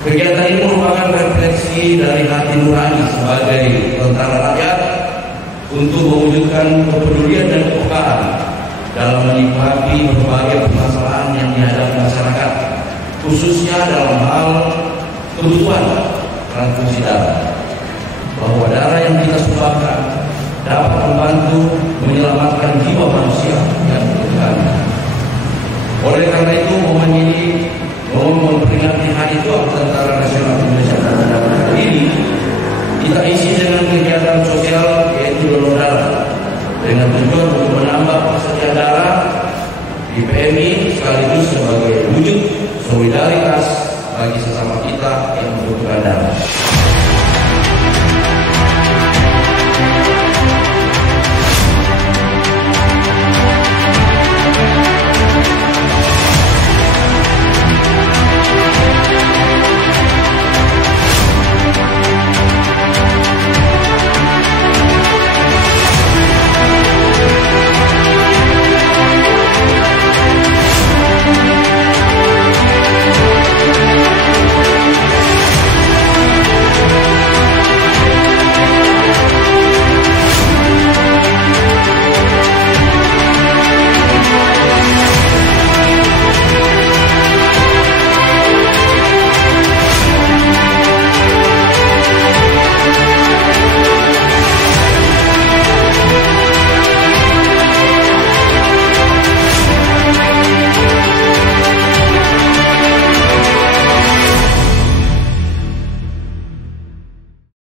Kegiatan ini merupakan refleksi dari hati nurani sebagai tentara rakyat untuk mewujudkan kepedulian dan kepekaan dalam menyikapi berbagai permasalahan yang dihadapi masyarakat, khususnya dalam hal kebutuhan transfusi darah. Bahwa darah yang kita sumbangkan dapat membantu menyelamatkan jiwa manusia yang berkorban. Oleh karena itu, momen ini memperingati Hari Tua Tentara Nasional Indonesia ini kita isi